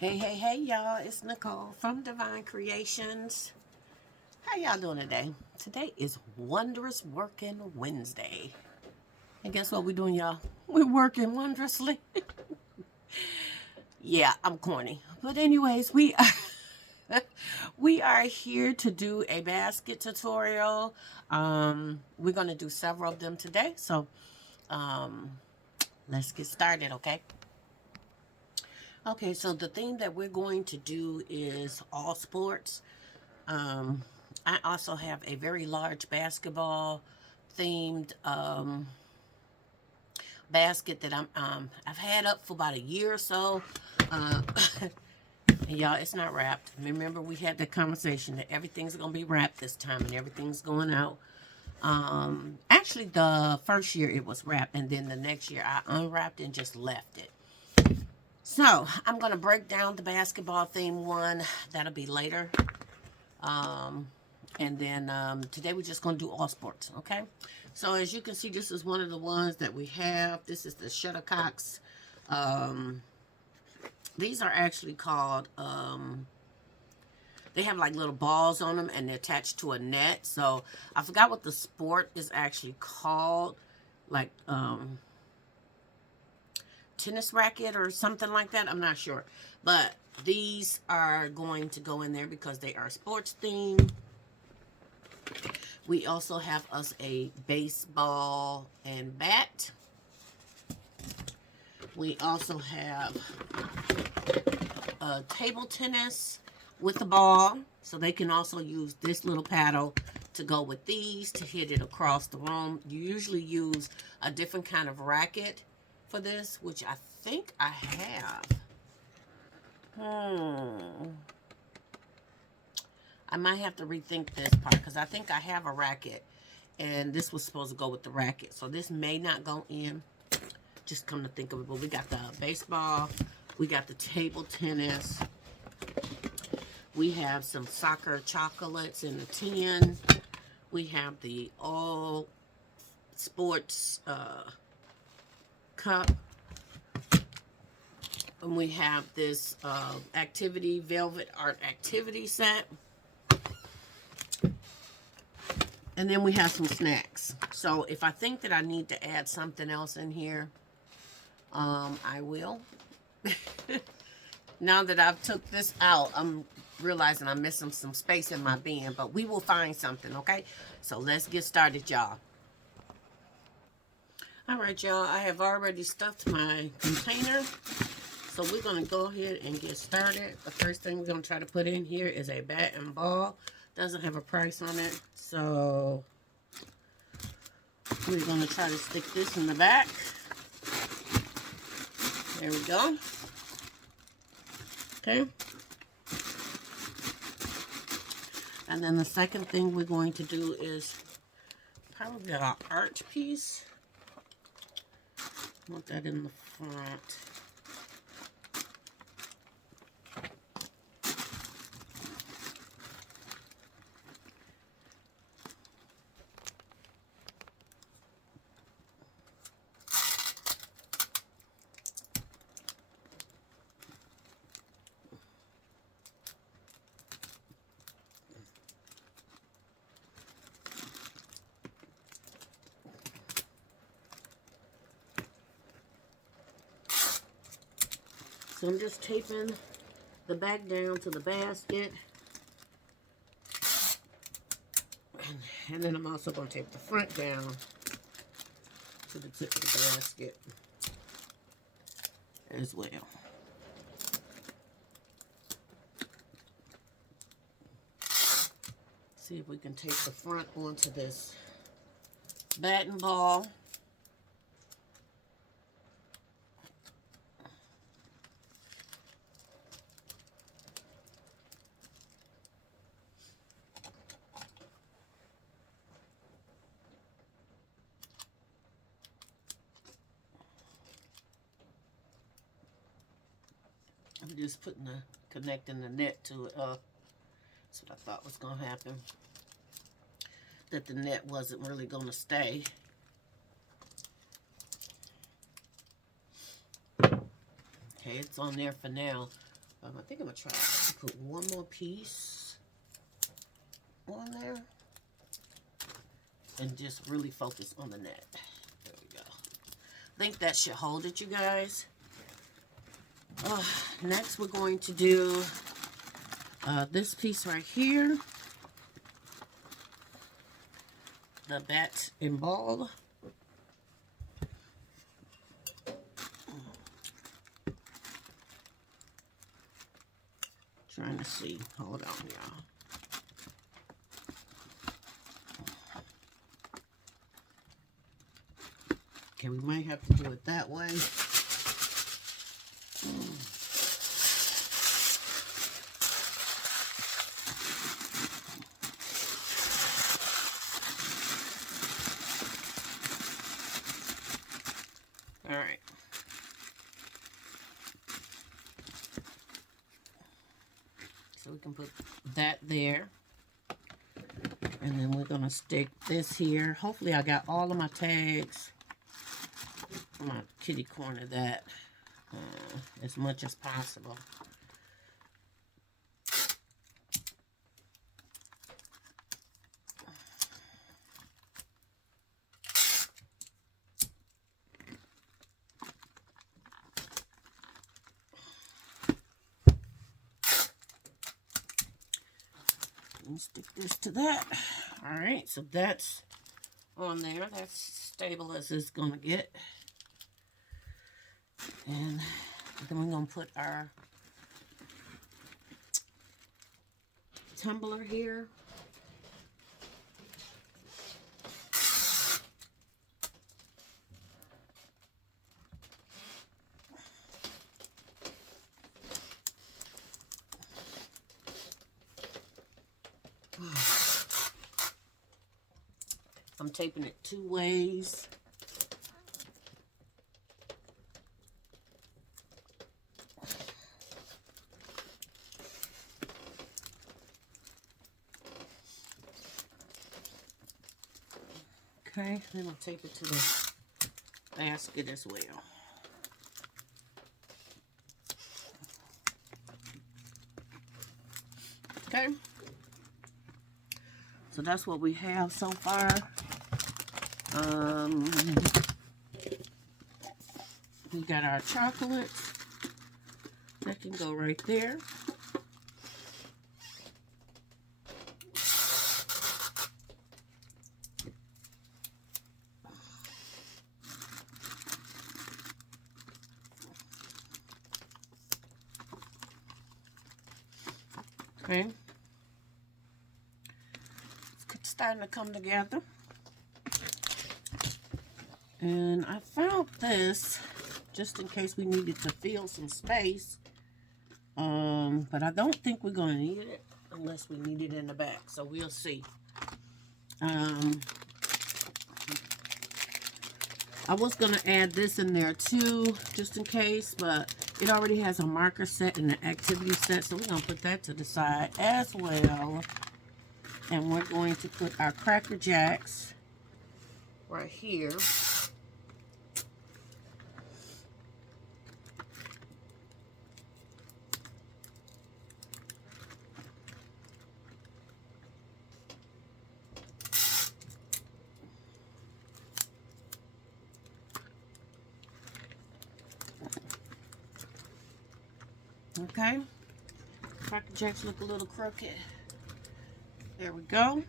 Hey, y'all. It's Nicole from Divine Creations. How y'all doing today? Today is Wondrous Working Wednesday. And guess what we're doing, y'all? We're working wondrously. Yeah, I'm corny. But anyways, we are here to do a basket tutorial. We're going to do several of them today. So, um, let's get started, okay? Okay, so the theme that we're going to do is all sports. Um, I also have a very large basketball themed basket that I've had up for about a year or so. Uh, and y'all, it's not wrapped. Remember, we had that conversation that everything's gonna be wrapped this time and everything's going out. Actually, the first year it was wrapped, and then the next year I unwrapped and just left it. So I'm gonna break down the basketball theme one. That'll be later. Um, and then today we're just going to do all sports, okay? So as you can see, this is one of the ones that we have. This is the shuttlecocks. Um, these are actually called, they have like little balls on them and they're attached to a net. So I forgot what the sport is actually called, like tennis racket or something like that. I'm not sure. But these are going to go in there because they are sports themed. We also have us a baseball and bat. We also have a table tennis with a ball. So they can also use this little paddle to go with these to hit it across the room. You usually use a different kind of racket for this, which I think I have. I might have to rethink this part because I think I have a racket and this was supposed to go with the racket. So this may not go in. Just come to think of it. But we got the baseball. We got the table tennis. We have some soccer chocolates in the tin. We have the all sports cup. And we have this activity, velvet art activity set. And then we have some snacks. So if I think that I need to add something else in here, I will. Now that I've took this out, I'm realizing I'm missing some space in my bin, but we will find something, okay? So let's get started, y'all. All right, y'all, I have already stuffed my container. So we're gonna go ahead and get started. The first thing we're gonna try to put in here is a bat and ball. Doesn't have a price on it, so we're gonna try to stick this in the back. There we go. Okay. And then the second thing we're going to do is probably our art piece. Want that in the front. So I'm just taping the back down to the basket. And then I'm also going to tape the front down to the tip of the basket as well. See if we can tape the front onto this bat and ball. I'm just connecting the net to it. That's what I thought was going to happen. That the net wasn't really going to stay. Okay, it's on there for now. I think I'm going to try to put one more piece on there. And just really focus on the net. There we go. I think that should hold it, you guys. Next, we're going to do this piece right here. The bat and ball. Trying to see. Hold on, y'all. Okay, we might have to do it that way. All right. So we can put that there. And then we're going to stick this here. Hopefully I got all of my tags. I'm going to kitty corner that as much as possible. Stick this to that. All right, so that's on there. That's stable as it's gonna get. And then we're gonna put our tumbler here. I'm taping it 2 ways. Okay, then I'll tape it to the basket as well. Okay. So that's what we have so far. We got our chocolates. That can go right there. Okay. It's starting to come together. And I found this just in case we needed to fill some space. But I don't think we're going to need it unless we need it in the back. So we'll see. I was going to add this in there too, just in case, but it already has a marker set and an activity set. So we're going to put that to the side as well. And we're going to put our Cracker Jacks right here. Okay, Cracker Jacks look a little crooked. There we go.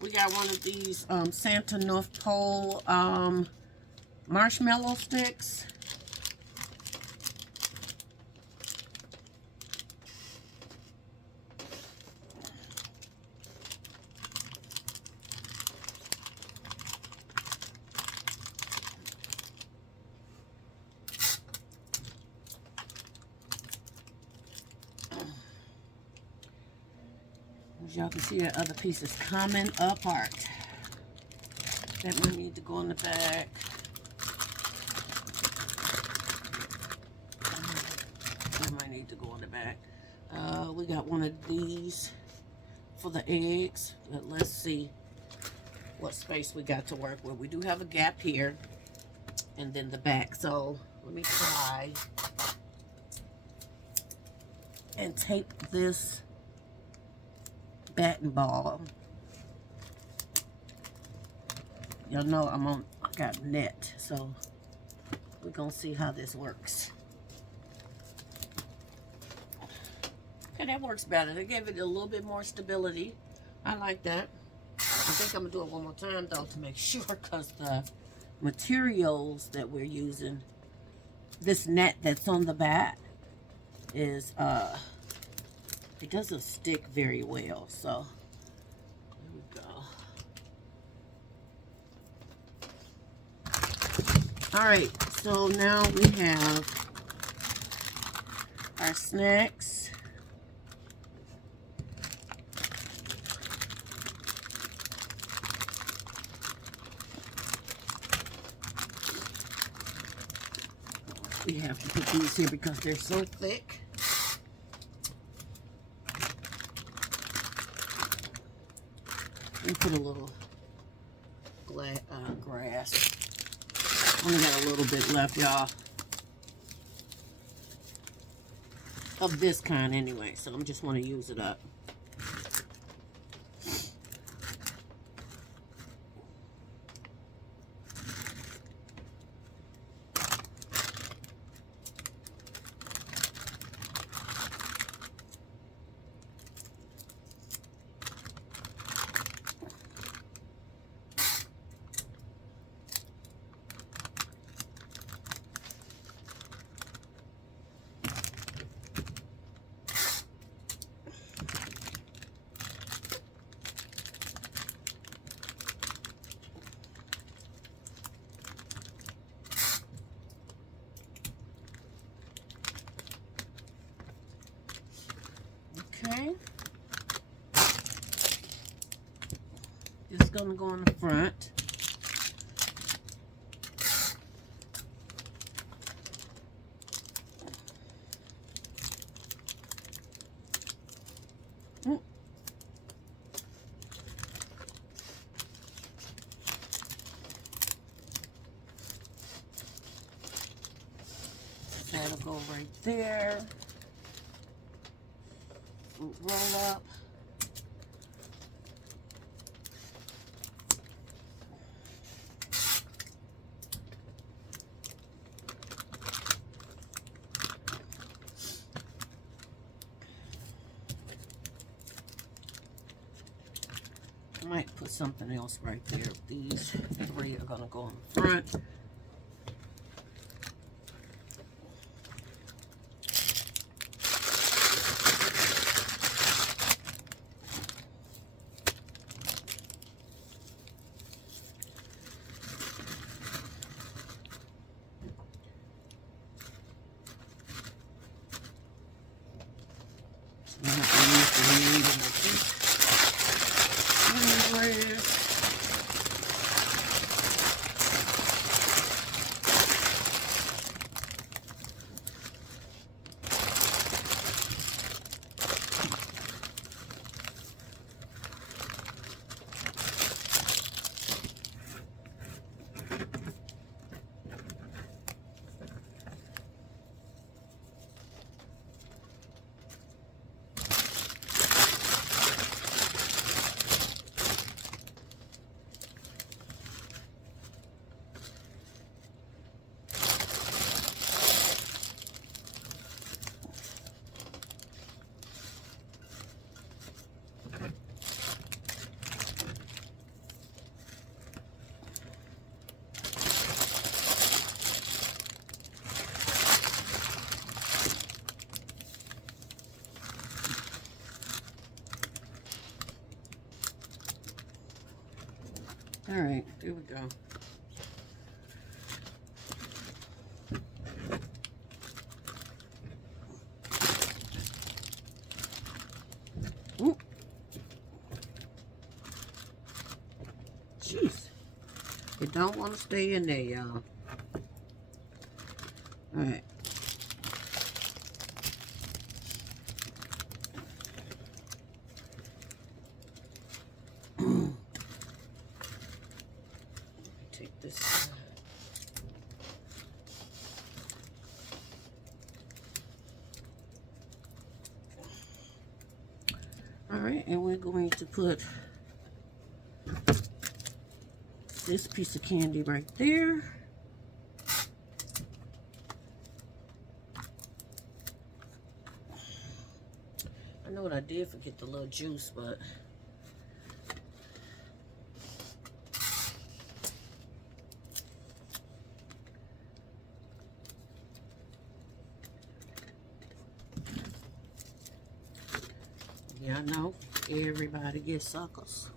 We got one of these Santa North Pole marshmallow sticks. As y'all can see, the other piece is coming apart. That might need to go in the back. That might need to go in the back. We got one of these for the eggs. But let's see what space we got to work with. We do have a gap here and then the back. So let me try and tape this batting ball. Y'all know I got net, so we're gonna see how this works. Okay, that works better. They gave it a little bit more stability. I like that. I think I'm gonna do it one more time though to make sure, because the materials that we're using, this net that's on the bat, is it doesn't stick very well. So there we go. All right, so now we have our snacks. We have to put these here because they're so thick. We put a little grass. Only got a little bit left, y'all. Of this kind anyway, so I just want to use it up. Okay. This is going to go in the front. That'll go right there. Roll up. I might put something else right there. These three are going to go in the front. I have to use the hand in my teeth. All right, there we go. Ooh. Jeez. It don't want to stay in there, y'all. All right. Take this. All right, and we're going to put this piece of candy right there. I know what I did forget, the little juice, but yeah, I know everybody gets suckers.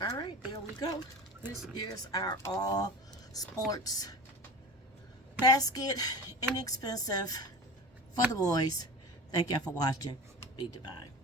All right, there we go. This is our all sports basket, inexpensive for the boys. Thank y'all for watching. Be divine.